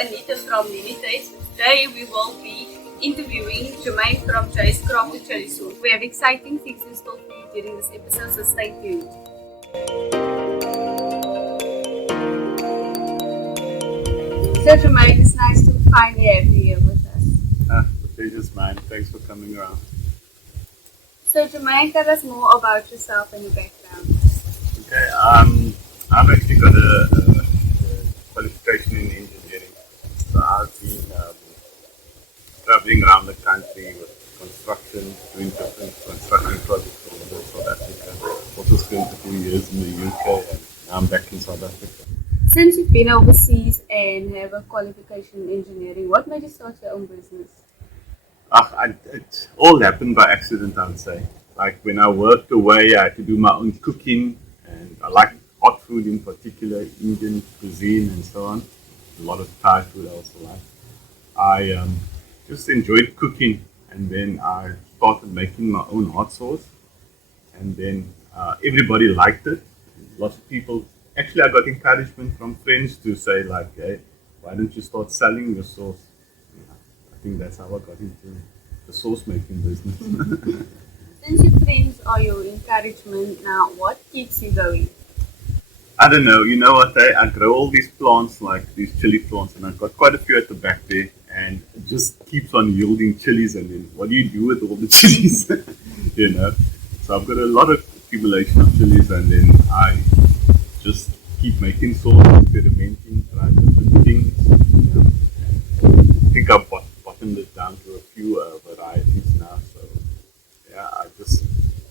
Anita from Limited. Today we will be interviewing Jermaine from Jay's Craft to Chilli Sauce. We have exciting things in store for you during this episode, so stay tuned. So Jermaine, it's nice to finally have you here with us. The pleasure's mine. Thanks for coming around. So Jermaine, tell us more about yourself and your background. Okay, I've actually got a qualification in engineering. So I've been traveling around the country with construction, doing different construction projects all over South Africa. Also spent a few years in the UK, and now I'm back in South Africa. Since you've been overseas and have a qualification in engineering, what made you start your own business? It all happened by accident, I would say. Like when I worked away, I had to do my own cooking, and I like hot food in particular, Indian cuisine and so on. A lot of Thai food I also like. I just enjoyed cooking, and then I started making my own hot sauce, and then everybody liked it. Lots of people. Actually, I got encouragement from friends to say like, "Hey, why don't you start selling your sauce?" I think that's how I got into the sauce making business. Since your friends are your encouragement now, what keeps you going? I don't know. You know what? I grow all these plants, like these chili plants, and I've got quite a few at the back there, and it just keeps on yielding chilies. And then what do you do with all the chilies? You know. So I've got a lot of accumulation of chilies, and then I just keep making sauce, experimenting, try different things. You know. I think I've bottomed it down to a few varieties now. So yeah, I just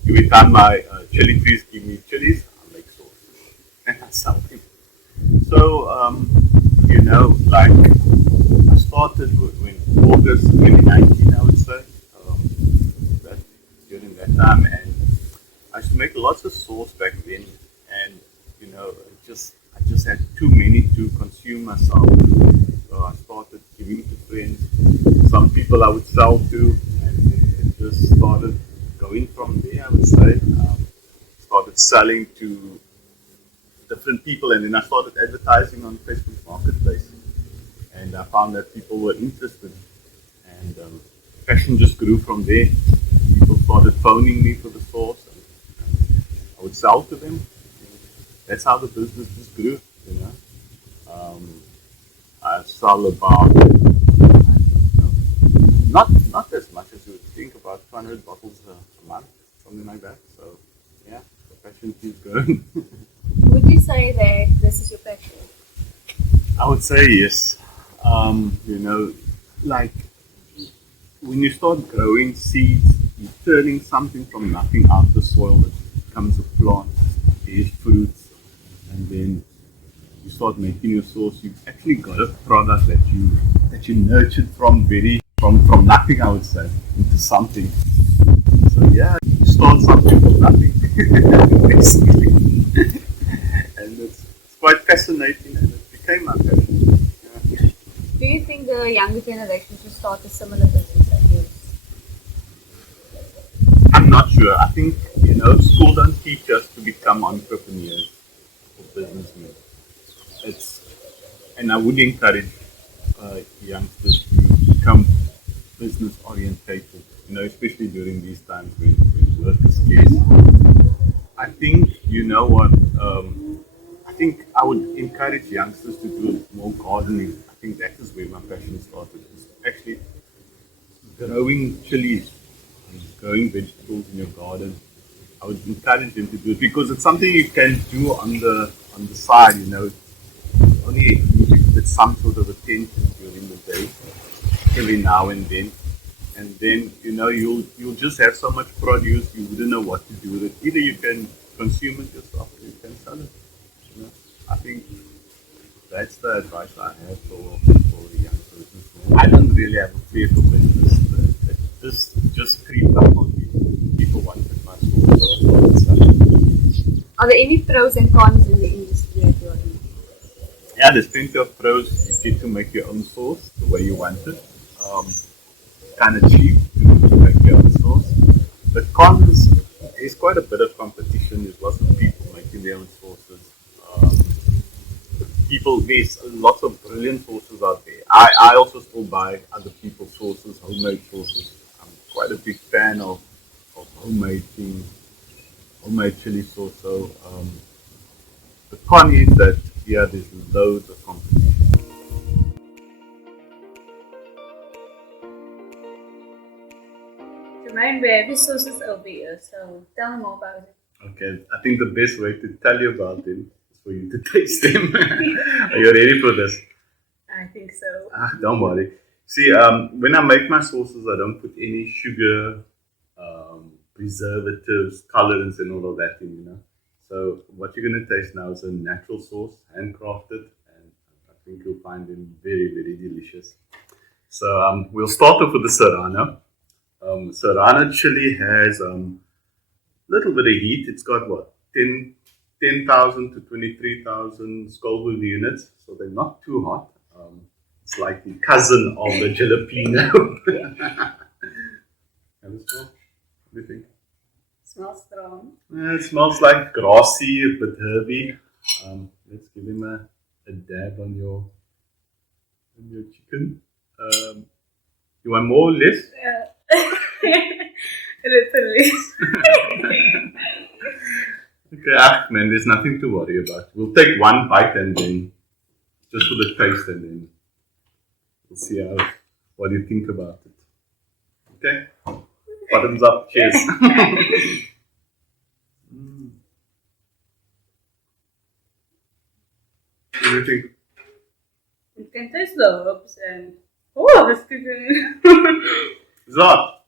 every time my chili trees give me chilies, I make sauce and I sell them. So you know, like I started in August 2019, I would say. That during that time, and I used to make lots of sauce back then, and you know, I just had too many to consume myself. So I started giving to friends. Some people I would sell to, and it just started going from there, I would say. Started selling to different people, and then I started advertising on Facebook Marketplace. And I found that people were interested, and passion just grew from there. People started phoning me for the sauce, and I would sell to them. That's how the business just grew, you know. I sell about, not as much as you would think, about 200 bottles a month, something like that. So, yeah, the passion keeps going. Would you say that this is your passion? I would say yes. You know, like when you start growing seeds, you're turning something from nothing out of the soil. It becomes a plant, bears fruits, and then you start making your sauce. You've actually got a product that you nurtured from nothing, I would say, into something. So yeah, you start something from nothing, basically, and it's quite fascinating, and it became my passion. Yeah. Do you think the younger generation should start a similar business as yours? I'm not sure. I think, you know, school don't teach us to become entrepreneurs or businessmen. And I would encourage youngsters to become business orientated, you know, especially during these times when work is scarce. I think, you know what, I think I would encourage youngsters to do more gardening. I think that is where my passion started. It's actually growing chilies and growing vegetables in your garden. I would encourage them to do it because it's something you can do on the side, you know. Only with some sort of attention during the day, every now and then, you know you'll just have so much produce you wouldn't know what to do with it. Either you can consume it yourself, or you can sell it. You know, I think that's the advice I have for the young person. I don't really have a fear for business. This just creep up on me. People wanted my sauce, so I sell it. Are there any pros and cons in the industry that you're in? Yeah, there's plenty of pros. You get to make your own sauce the way you want it. Kind of cheap to make your own sauce. But cons, there's quite a bit of competition. There's lots of people making their own sauces. There's lots of brilliant sauces out there. I also still buy other people's sauces, homemade sauces. I'm quite a big fan of homemade things, homemade chili sauce. So the con is that yeah, there's loads of competition. Jermaine, we have your sauces over here, so tell me more about it. Okay, I think the best way to tell you about them is for you to taste them. Are you ready for this? I think so. Don't worry. See, when I make my sauces, I don't put any sugar, preservatives, colorants, and all of that in, you know. So what you're going to taste now is a natural sauce, handcrafted, and I think you'll find them very, very delicious. So we'll start off with the serrano. Serrano chili has little bit of heat. It's got what 10,000 to 23,000 Scoville units, so they're not too hot. It's like the cousin of the jalapeno. Have a smell? What do you think? Smells strong. It smells like grassy, a bit herby. Let's give him a dab on your chicken. You want more or less? Literally. Okay, man, there's nothing to worry about. We'll take one bite and then just for the taste, and then we'll see what you think about it. Okay? Bottoms up. Cheers. What do you think? You can taste the herbs and that's good. It's hot.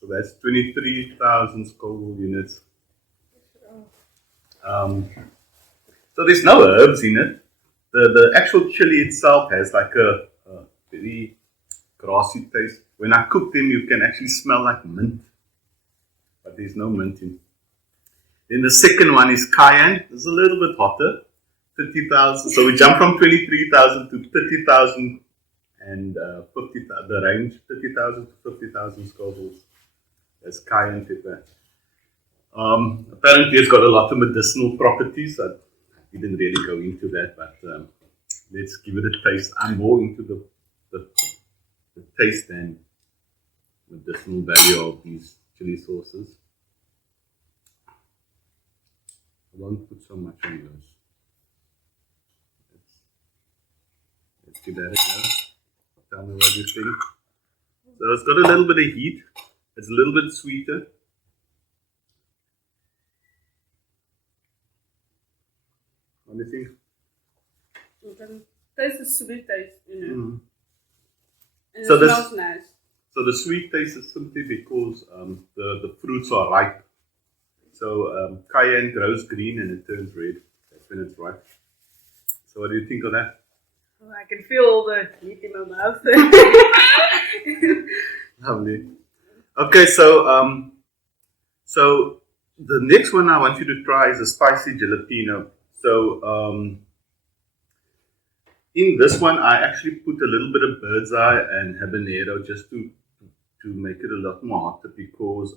So that's 23,000 Scoville units. So there's no herbs in it. The actual chili itself has like a very grassy taste. When I cook them, you can actually smell like mint, but there's no mint in. Then the second one is cayenne. It's a little bit hotter, 30,000. So we jump from 23,000 to 30,000 and 50,000. The range 30,000 to 50,000 Scovilles. That's cayenne pepper. Apparently, it's got a lot of medicinal properties. I didn't really go into that, but let's give it a taste. I'm more into the taste and medicinal value of these chili sauces. I won't put so much on those. Let's give that a go. Tell me what you think. So it's got a little bit of heat. It's a little bit sweeter. What do you think? You can taste the sweet taste, you know. Mm. And So it this- smells nice. So the sweet taste is simply because the fruits are ripe. So cayenne grows green and it turns red. That's when it's ripe. So what do you think of that? Oh, I can feel all the heat in my mouth. Lovely. Okay, so the next one I want you to try is a spicy jalapeno. So in this one, I actually put a little bit of bird's eye and habanero just to make it a lot more hotter because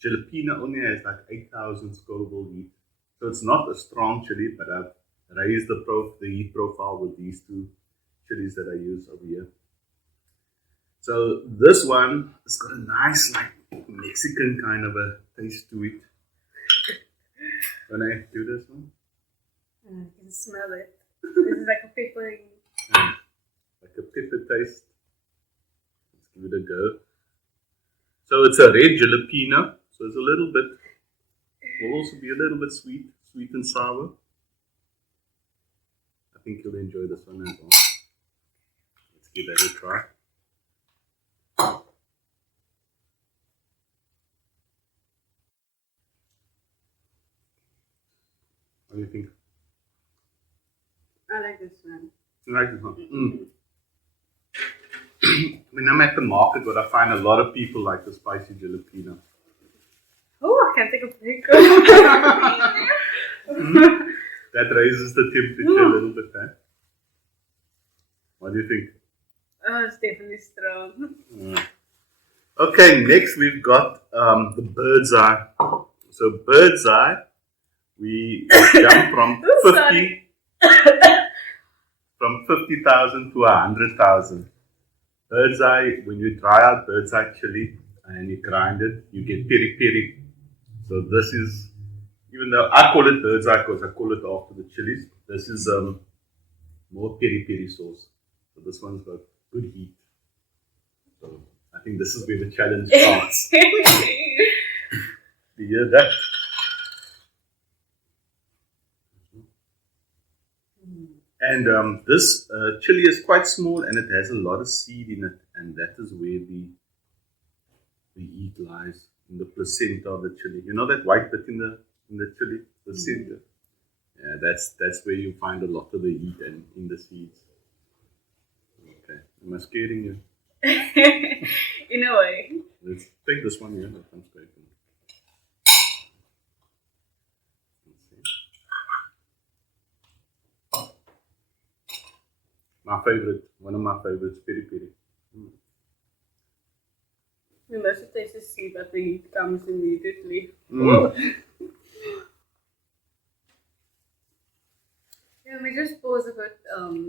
jalapeno only has like 8,000 Scoville heat. So it's not a strong chili, but I've raised the heat profile with these two chilies that I use over here. So this one has got a nice like Mexican kind of a taste to it. When I do this one, I can smell it. This is like a peppery. like a pepper taste. Let's give it a go. So it's a red jalapeno, so it's a little bit, will also be a little bit sweet and sour. I think you'll enjoy this one as well. Let's give that a try. What do you think? I like this one. You like this one? Mm. When I'm at the market, what I find a lot of people like the spicy jalapeno. Oh, I can take a break. That raises the temperature a little bit, eh? What do you think? Oh, it's definitely strong. Okay, next we've got the bird's eye. So bird's eye, we jump from Ooh, 50, sorry. from 50,000 to 100,000. Bird's eye, when you dry out bird's eye chili and you grind it, you get peri peri. So this is, even though I call it bird's eye because I call it after the chilies, this is more peri peri sauce. So this one's got good heat. So I think this is where the challenge starts. Do you hear that? And this chili is quite small and it has a lot of seed in it, and that is where the heat lies, in the placenta of the chili. You know that white bit in the chili, the center. Yeah, that's where you find a lot of the heat and in the seeds. Okay, am I scaring you? In a way. Let's take this one here. That comes great. My favorite, one of my favorites, peri peri. You must taste the seed, but the heat comes immediately. Let me just pause a bit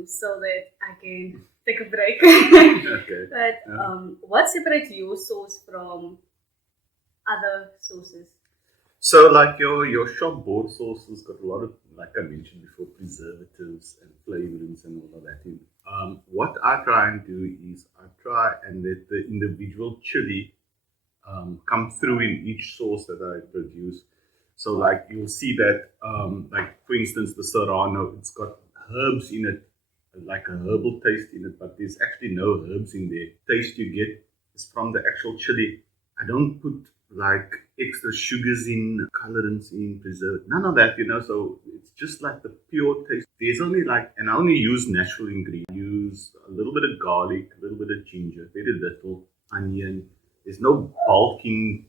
so that I can take a break. Okay. But what separates your sauce from other sauces? So like your shop bought sauce has got a lot of, like I mentioned before, preservatives and flavorings and all of that in. What I try and do is I try and let the individual chili come through in each sauce that I produce. So like you'll see that, like for instance, the serrano, it's got herbs in it, like a herbal taste in it, but there's actually no herbs in there. Taste you get is from the actual chili. I don't put like extra sugars in, colorants in, preserve, none of that, so it's just like the pure taste. There's only and I only use natural ingredients. I use a little bit of garlic, a little bit of ginger, very little onion. There's no bulking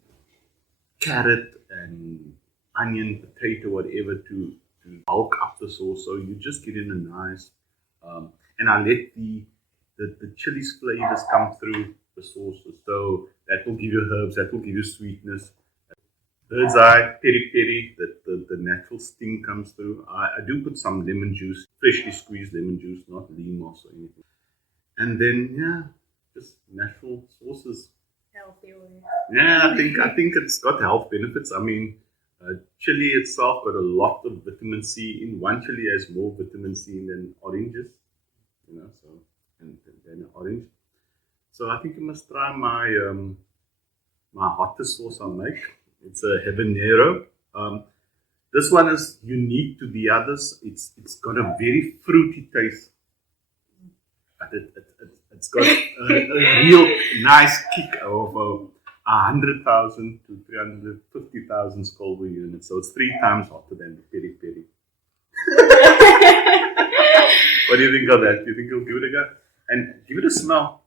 carrot and onion, potato, whatever to bulk up the sauce. So you just get in a nice, and I let the chili's flavors come through the sauces. So that will give you herbs, that will give you sweetness. Bird's eye, peri peri, the natural sting comes through. I do put some lemon juice, freshly squeezed lemon juice, not limos or anything. And then, just natural sauces. Healthy way. Yeah, I think it's got health benefits. I mean, chili itself got a lot of vitamin C in. One chili has more vitamin C than oranges, so and than orange. So I think you must try my hottest sauce I make. It's a habanero. This one is unique to the others. It's got a very fruity taste, but it's got a real nice kick of 100,000 to 350,000 Scoville units. So it's 3 times hotter than the peri peri. What do you think of that? Do you think you'll give it a go? And give it a smell.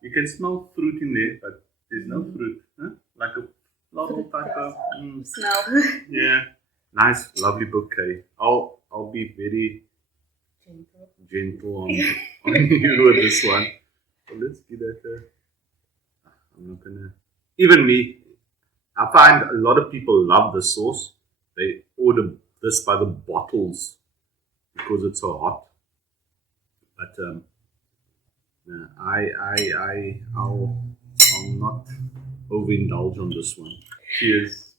You can smell fruit in there, but there's no fruit. Huh? Like a floral type of smell. Yeah. Nice, lovely bouquet. I'll be very gentle on you with this one. So let's give that I'm not gonna. Even me, I find a lot of people love the sauce. They order this by the bottles because it's so hot. But I'll not overindulge on this one. Cheers.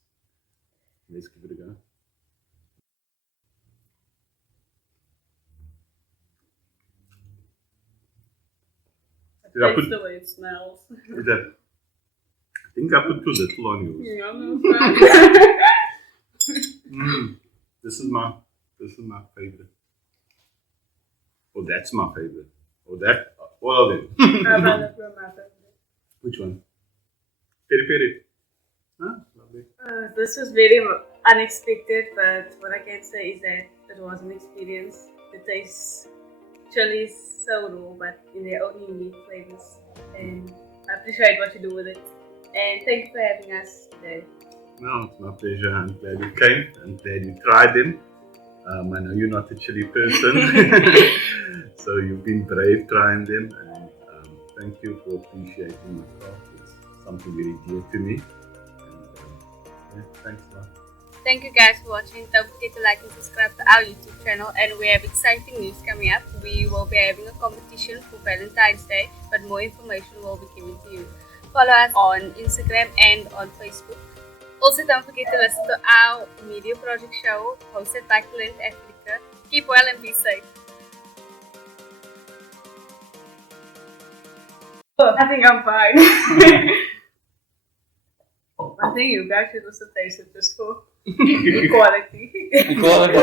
Let's give it a go. That's the way it smells. I think I put too little on yours. This is my favorite. Oh, that's my favorite. Oh, that all of them. Which one? Peri peri. Huh? Lovely. This was very unexpected, but what I can say is that it was an experience. It tastes chili so raw, but in their own unique flavors, and I appreciate what you do with it. And thank you for having us today. No, it's my pleasure. I'm glad you came. I'm glad you tried them. I know you're not a chili person, so you've been brave trying them, and thank you for appreciating my craft. It's something very dear to me, and thanks a lot. Thank you guys for watching. Don't forget to like and subscribe to our YouTube channel. And we have exciting news coming up. We will be having a competition for Valentine's Day, but more information will be given to you. Follow us on Instagram and on Facebook. Also, don't forget to listen to our media project show hosted by Talent Africa. Keep well and be safe. I think I'm fine. I think you guys should also taste it just for equality. Equality.